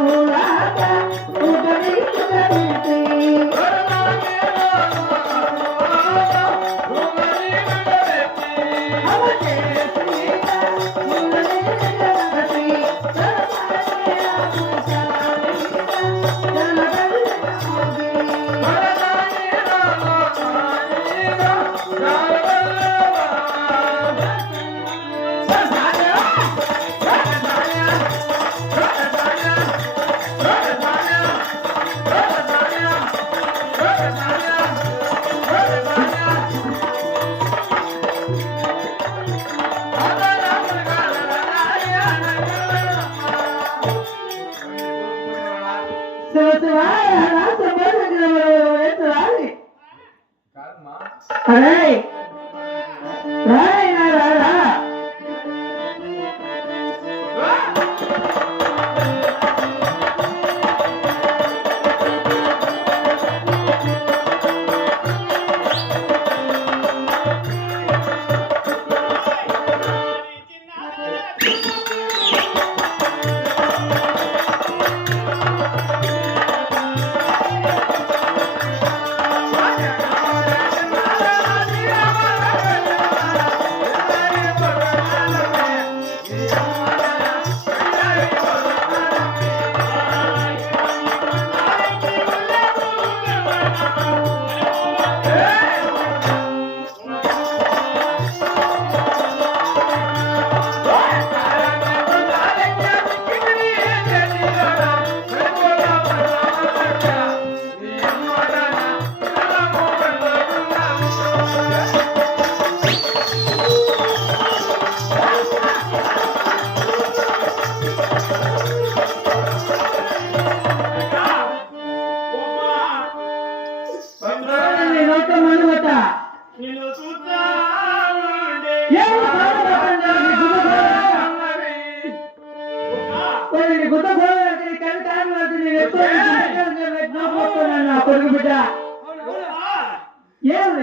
కాదమ్మా అరేయ్ Ah, é, é, é, é, é, é, é, é,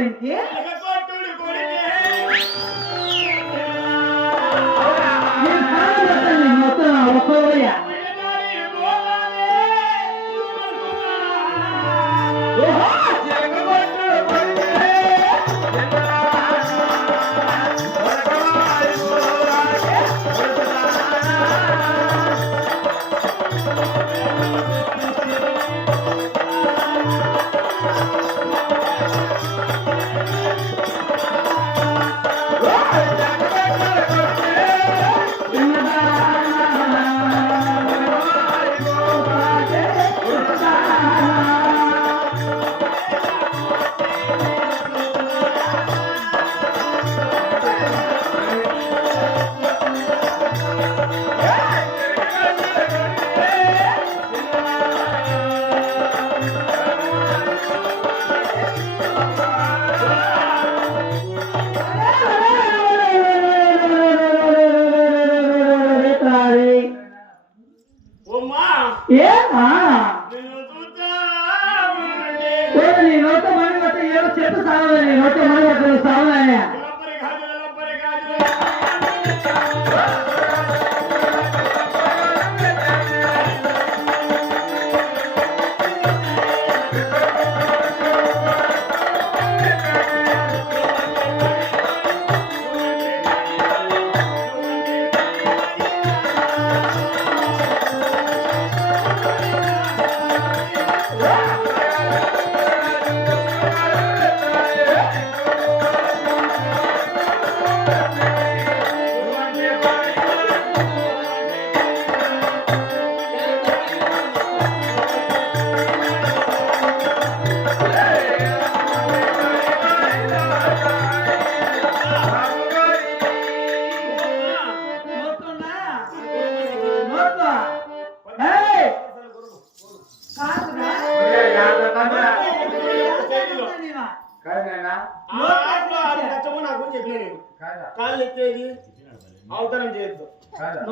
నీ మొత్తం ఒక్క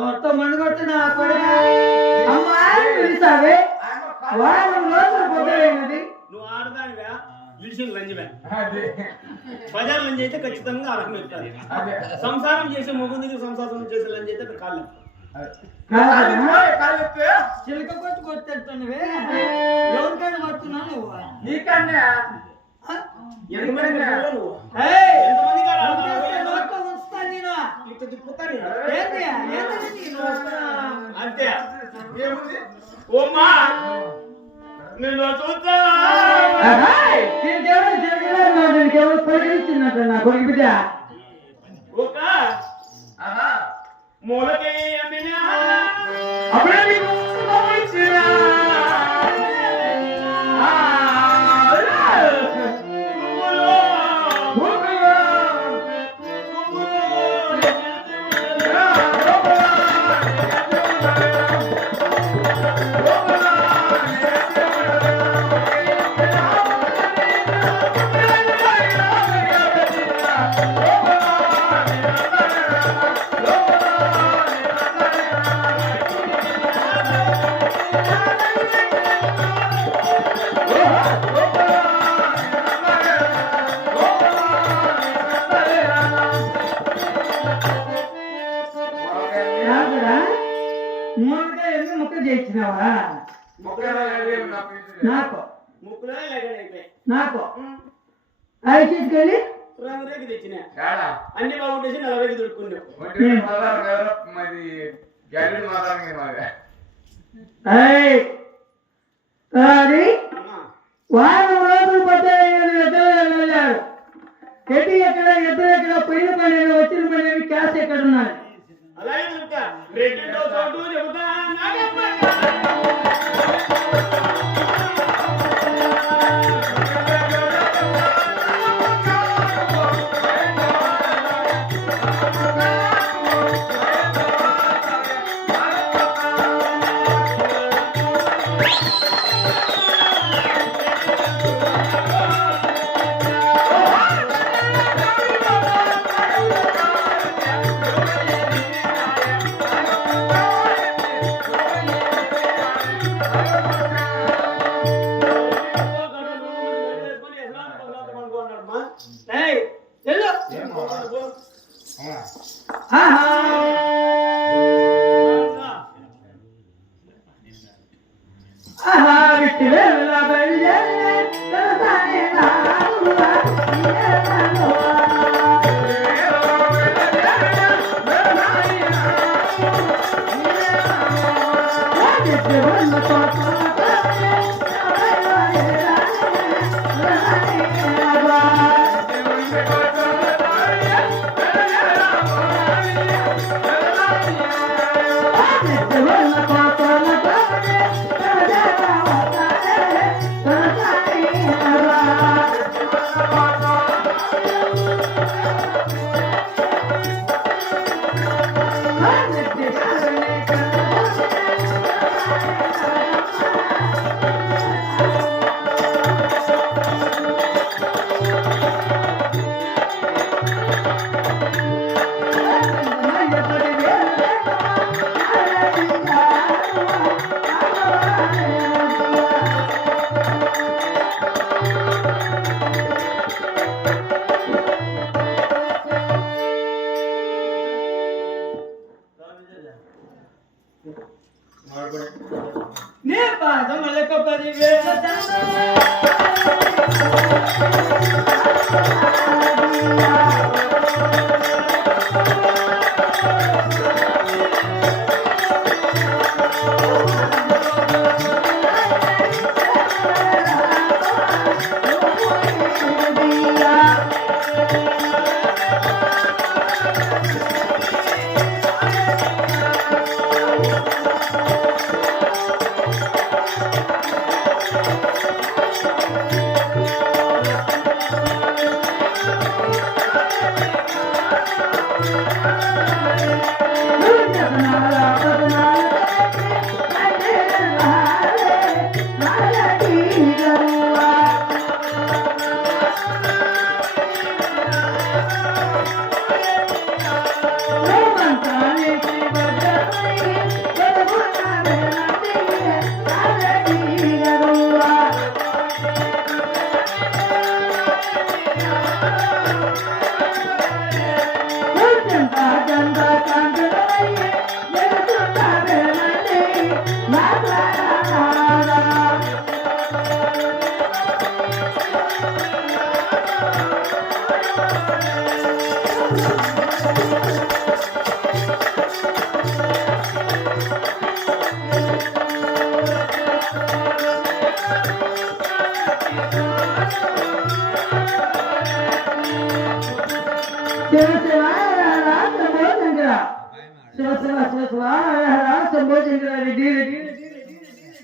కాదా నోట్తో మండుకొట్టు నా కొడుకు. అమ్మా పిలిచావే వారం రోజులు పొద్దునైనది నువ్వు ఆడదానివా లంజమే బజార్ లంజ్ అయితే ఖచ్చితంగా అర్హం సంసారం చేసే మొగుందికి సంసారం చేసే లంజ్ అయితే అక్కడ కాళ్ళు చిలక కొట్టు ఎవరికైనా కొడుతున్నావు నువ్వు? నీకన్నా? ఎంతమంది పిల్లలు నువ్వు ఏయ్! ఎంతమంది కాడ కొట్టేస్తే నోట్లో ఉంచుతా నేను. ఇట్లా తిప్పుతా నేను. ఏంది? ఏంది నీ నోట్లో? అంతే ఏముంది ఓమ్మా నేను చూస్తా ఒక మూలకి అమ్మినా అప్పుడే నీకు నాకు. నాకు. అవి తీసుకెళ్ళి రంగు రేగి తెచ్చిన అన్ని బాగుంటేసి నలభైకి! అది వారం రోజులు పట్టాయి ఎద్దరు వెళ్ళాడు ఎటు ఎక్కడ ఎద్దరు ఎక్కడ పోయిన పని వచ్చిన పని క్యాష్ ఎక్కడ ఉన్నాయి అలాగే చెప్తా రెండో చోటు చెబుతా. de verdade. Thank you.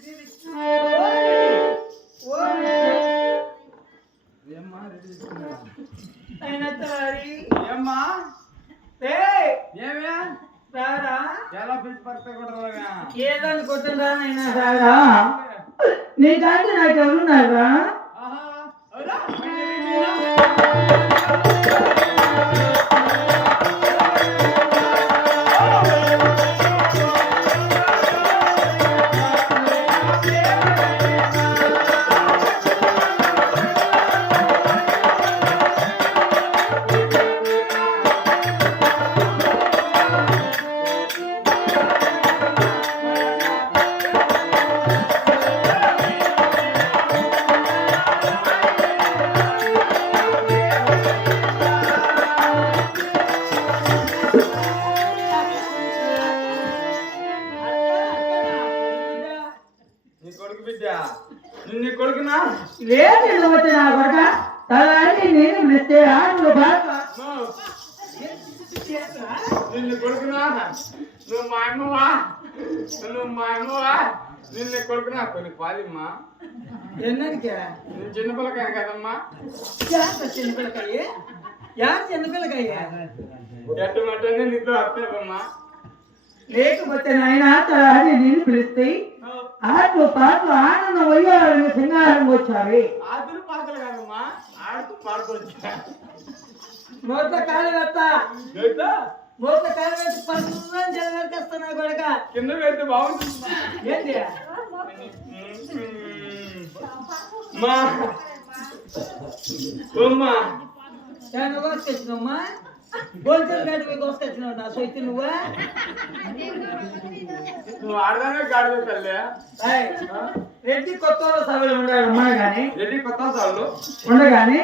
నీ నీకంటే నాకు ఎవరున్నారా కొడుకునా కొన్ని పాలిమ్మా. ఎన్నడికా నేను చిన్న పిల్లకాయ కదమ్మా. చిన్నపిల్లకాయ యా చిన్నపిల్లకాయ ఎట్టు మట్టనే నీతో అత్తమ్మా లేకపోతే నాయన తలాంటి నేను పిలిస్తే ఆటలు పాటలు ఆనందం వయ్యాలని సింగారం వచ్చావి. ఆదులు పాటలు కాదమ్మా. ఆడుతూ పాడుతూ వచ్చా కాలు వెత్తా మొత్త కాలు వెత్తి పన్ను జలవరికేస్తున్నా కొడక. కింద పెడితే బాగుంటుంది. ఏంటి? మా అమ్మా నేను కోసుకొచ్చినమ్మా గోల్చల్ గడ్డ పోయి కోసుకొచ్చినావు నా సొత్తి నువ్వా నువ్వు ఆడదానే గాడిద తల్లి. రెడ్డి కొత్త సభలు ఉండాలి ఉండగానే రెడ్డి కొత్త సార్లు ఉండగానే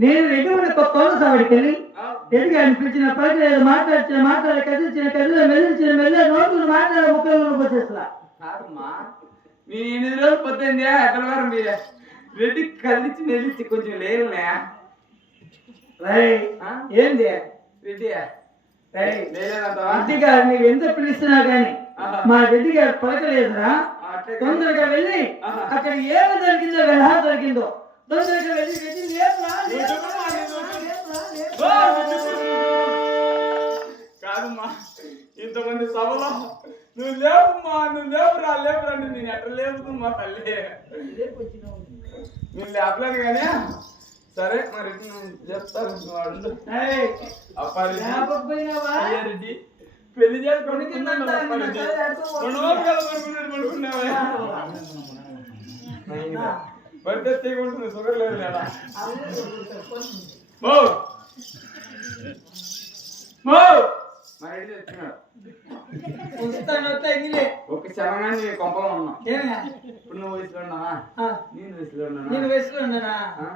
నేను రెడ్డి ఉన్న కొత్త సభడికి వెళ్ళి రెడ్డి గారిని పిలిచిన పలికలేదు మాట్లాడిన మాట్లాడి కదిలించిన కదిలే మెల్లించిన మెల్లే నోట్లు మాట్లాడే ముక్కలు వచ్చేస్తా కాదమ్మా. నేను ఎనిమిది రోజులు పొద్దుంది ఎక్కడ వారం మీరే రెడ్డి కదిలిచ్చి నెల్లిచ్చి కొంచెం లేవులే ఆ? ఏంది? రెడ్డి గారు. నీవు ఎంత పిలుస్తున్నా గాని. మా రెడ్డి గారు పలకలేదురా. తొందరగా వెళ్ళి. అక్కడ ఏమి దొరికిందో వెళ్ళా దొరికిందో. తొందరగా వెళ్ళి రెడ్డి నువ్వు నువ్వు. కాదమ్మా ఇంతమంది సభలో నువ్వు లేవమ్మా నువ్వు లేవురా లేవురా నేను ఎట్లా లేపుతుమ్మా తల్లి? నేను లేపలేను కానీ సరే మరి నేను చెప్తాను అప్పారెడ్డి పెళ్ళి పడుకున్నావా. పడితే తీగుంటుంది షుగర్ లేదు. ఒక శరణాన్ని నీ కొంపలో ఉన్నావు ఏమే? ఇప్పుడు నువ్వు వయసులో ఉన్నావా? నేను వయసులో నేను ఉన్నానా వయసులో ఉన్నానా? ఆ?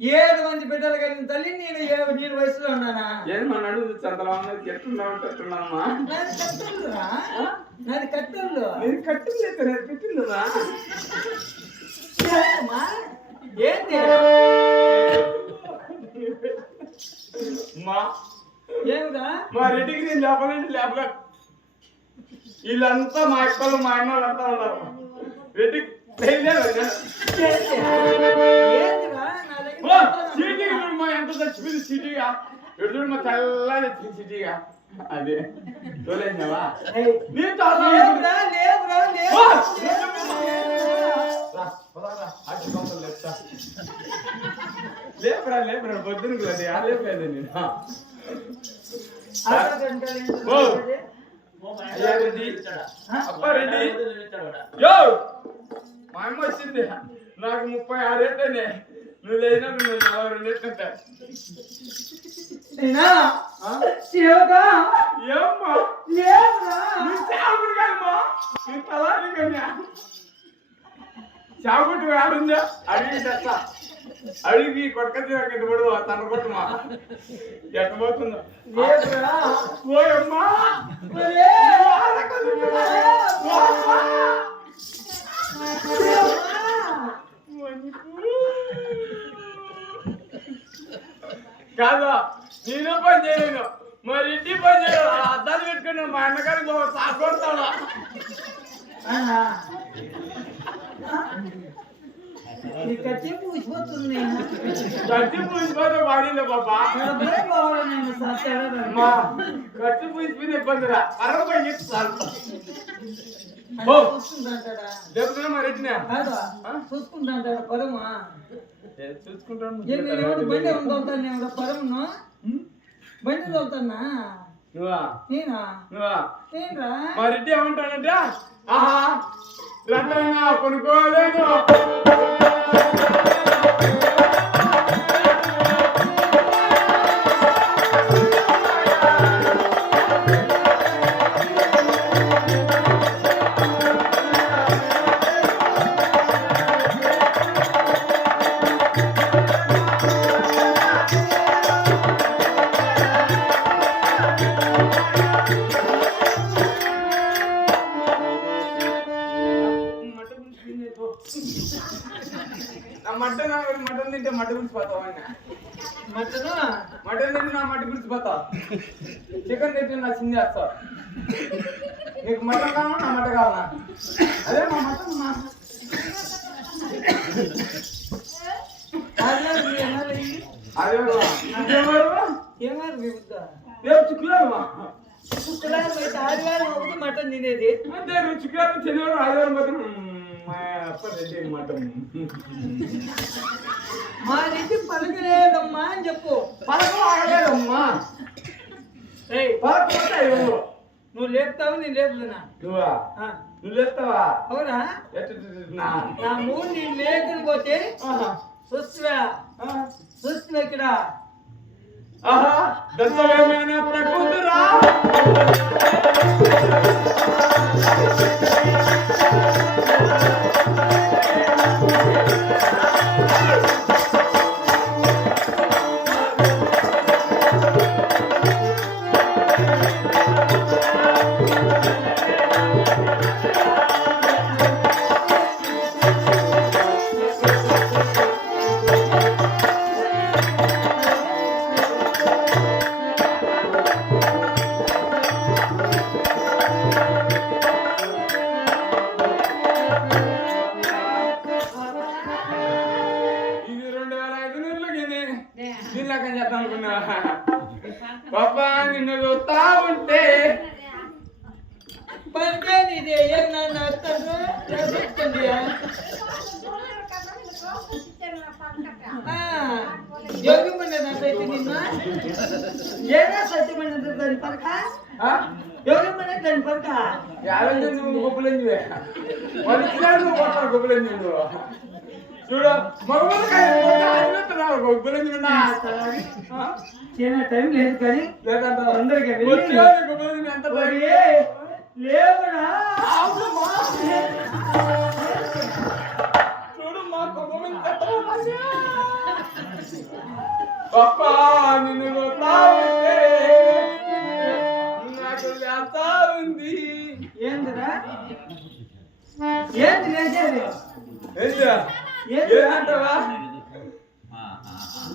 ఏడు మంది బిడ్డలు కలిగిన తల్లి నేను నేను వయసులో ఉన్నానా? ఏది మన అడుగు చంతలా ఉన్నది ఎట్టున్నావు ఎట్టున్నామా నాది కట్టెలురా నాది కట్టెలు నేను పెట్టిందా? ఏంటి మా ఏమిరా? మా రెడ్డికి నేను లేపలే. వీళ్ళంతా మా అక్కలు మా అన్న వాళ్ళంతా ఉన్నారు రెడ్డికి తెలియలేదు ఏంటి? ఏంటిరా నా దగ్గర ఓ, కట్టెలు చీటీ చూడు మా ఎంత చచ్చిపోయింది చీటీగా ఎడు చూడు మా తెల్లగా వచ్చింది చీటీగా అదే తోలేసినావా ఏయ్, నీ తాత లేవురా, లేవురా, ఓ, లేవురా. రా, పద రా, అటు కొంత లేపుతా. లేపురా లేపురా పొద్దునకు అది ఆ లేపలేదు నేను అలా గంటలు ఏంటి? ఓ. అయ్యా రెడ్డి ఆ? అప్ప రెడ్డి యో మా అమ్మ వచ్చింది నాకు ముప్పై ఆరేళ్ళనే నువ్వు లేచినా నువ్వు నలభై రెండు ఎత్తుంటా నేనా? శివగా ఏమ్మా? లేవురా. నీ సేవకుడు కాదమ్మా. నీ అడిగి తెస్తా అడిగి కొట్టకచ్చి ఎక్కడ పడు తన కొట్టుమా ఎట్ట పోతుందో? లేదురా. ఓయమ్మా! ఓ అమ్మా! కాదు నేను పని చేయను మరి ఇంటి పని చేయను. అద్దాలు పెట్టుకున్నాను మా అన్నగారికి కొడతాడు కత్తి పూసిపోతుంది నేను. కత్తి పూసిపోతే బాడీలే బాబా. డబ్బే పోవాలి నేను సత్తాడు మా కత్తి పూసిపోయిన ఇబ్బందిరా అరవై చెప్తాను ఓ చూసుకుంటాడా చెప్తున్నా మరి ఎట్టినా కాదు చూసుకుంటాడా పరమా? చూసుకుంటాను. బండి తోలుతాను నేను పరమును. బండి తోలుతానా? నువ్వా నేనా? నువ్వా నేనరా మా రెడ్డి ఏమంటాడంటే ఆహా రత్నంగా కొనుక్కోలేదు మటన్ మటన్ తింటే మట గురించి పోతావు అన్న? మటను? మటన్ తింటే నా మట గురించి పోతావు చికెన్ తింటే నా చింది వేస్తావు? నీకు మటన్ కావాలా? నా మట కావాలా? అదే మా మటన్ మా మటన్ తినేది. అంతే శుక్రవారం శనివారం ఆదివారం మాత్రం మా రెడ్డి ఇంటి పలకలేదమ్మా అని చెప్పు. పలకం ఆగలేదమ్మా. ఏయ్, పలకం పోతాయి నువ్వు లేపుతావు నేను లేపుతున్నా నువ్వా? నువ్వు లేస్తావా అవునా? నా? మూడు నీ లేఖను పోతే ఆహా. చూస్తువా ఇక్కడ. ఆహా. దశమైన ప్రకృతిరా? ఇది చేద్దాం అనుకున్నా పాపా నిన్ను చూస్తా ఉంటే పలికే నీది ఏం నాన్న వస్తాను చెప్తుంది యోగి పండుగ నిన్న ఏనా సత్యమైన దాని పలక ఆ? యోగి పండుగ చూడు మగవాళ్ళు టైం లేదు కానీ మరి లేవునా చూడు మా పప్ప నిన్ను నాకు లేస్తా ఉంది. ఏందిరా? ఏంది లేచేది ఏంటా ఏంటి? ఏంటంటావా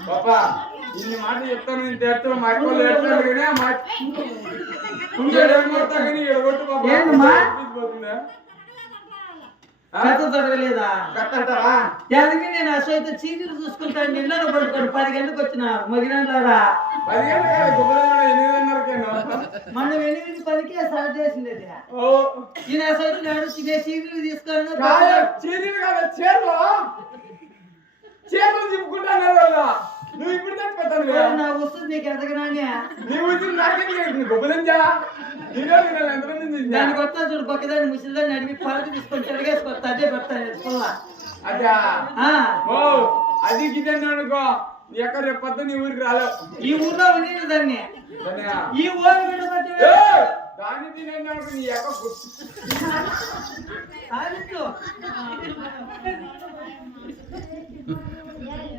పాప ఇన్ని మాటలు చెప్తాను నేను తెస్తాను మా అక్కలు ఎట్లా కానీ మా ఇంకేం కొడతా కానీ కొట్టు పాప. దానికి నేను అసలు చీటీలు చూసుకుంటాను నిన్నను పడుకోండి పది గంటలకు వచ్చిన? మగినంటారా మనం ఎనిమిది పదికే స్టార్ట్ చేసింది ఈయన అసలు నాడు తినే చీటీలు తీసుకొని చీరలు. చీరలు చీరలు తిప్పుకుంటాను నా వస్తుంది నీకు ఎదగనానే నీ ఊసి నాకేం లేదు. గొప్పలంజా నీలో నేను ఎంతమంది దానికి వస్తా చూడు పక్కదాన్ని ముసలిదాన్ని అడిగి తీసుకొని తిరగేసుకొస్తా అదే పెడతాను స్కూల్లో. అదా. ఆ. ఓ అది గిదండి అనుకో. ఎక్కడ రేపు నీ ఊరికి రాలేవు. ఈ ఊర్లో ఉండేది దాన్ని. ధన్యా. ఈ ఊరు! దాన్ని అనుకో నీ గుర్తు సాధించు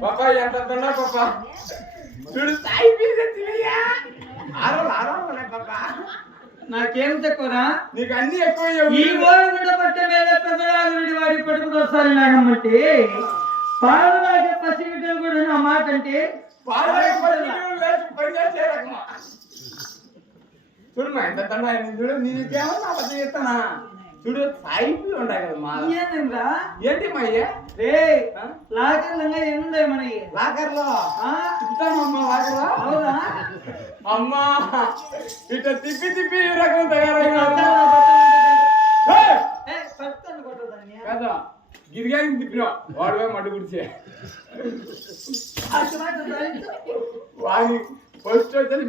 పాపా ఎంత తిన్నా పాపా? చూడు సాయి నాకేం తక్కువరా? నీకు అన్ని ఎక్కువ ఈ ఓడిగుడ్డ పట్ట మీద పెద్దరాజుడి వాడి పట్టుకుని వస్తారు నాగమ్మంటే పాలు నాకే పసిబిడ్డలు కూడా నా మాట అంటే పాలు పని చేసే రకమా చూడు మా ఎంత తండ్రి ఆయన చూడు నీకేమో నా చేస్తానా చూడు సాయిపి ఉంటాయి కదా మా. ఏంటి మా అయ్యే? రే లాకర్లంగా ఎన్నుండే మనకి లాకర్లో? ఆ? ఇస్తానమ్మా లాకర్లో? అవునా? అమ్మా ఇట్లా తిప్పి తిప్పి ఈ రకం తయారైనా ఏ. కదా? గిరిగాని తిప్పినా. వాడు మడ్డు గుడిచే. వాడి ఫస్ట్ వచ్చేసి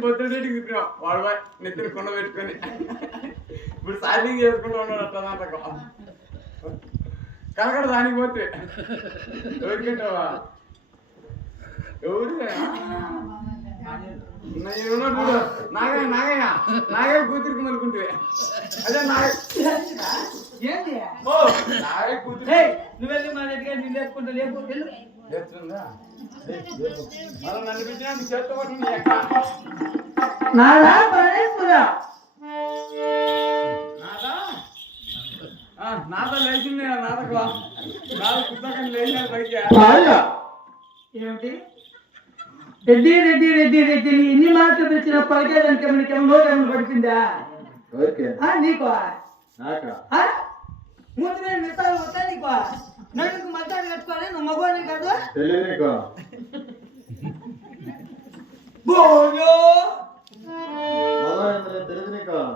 తిప్పినా. వాడు నెత్తిన కొండ పెట్టుకొని. ఇప్పుడు సార్లింగ్ చేసుకుంటూ ఉన్నాడు అట్లా నాటకం. కనకడ దానికి పోతే. ఎవరికంటావా ఎవరు? నాగయ్య నాగయ్య నాగయ్య కూతురికి మలుకుంటే. అదే నాగయ్య ఏంది? ఓ నాగయ్య కూతురు ఏయ్, నువ్వు వెళ్ళి మా దగ్గర నేను లేపుకుంటా లేపు. చేస్తుందా మనం నన్ను పెట్టినా చేత్తో నాద లేచింది నాదకు నాద పుస్తకం లేచినాడు పైగా ఏమిటి? రెడ్డి రెడ్డి రెడ్డి రెడ్డి ఎన్ని మార్కులు తెచ్చిన పైగా దానికి మనకి ఏమో పడిపోయిందా ముందు నేను మిసాలు వస్తా నీకు నన్ను మతాలు కట్టుకోవాలి నువ్వు మగవాడిని కాదు? తెలియదు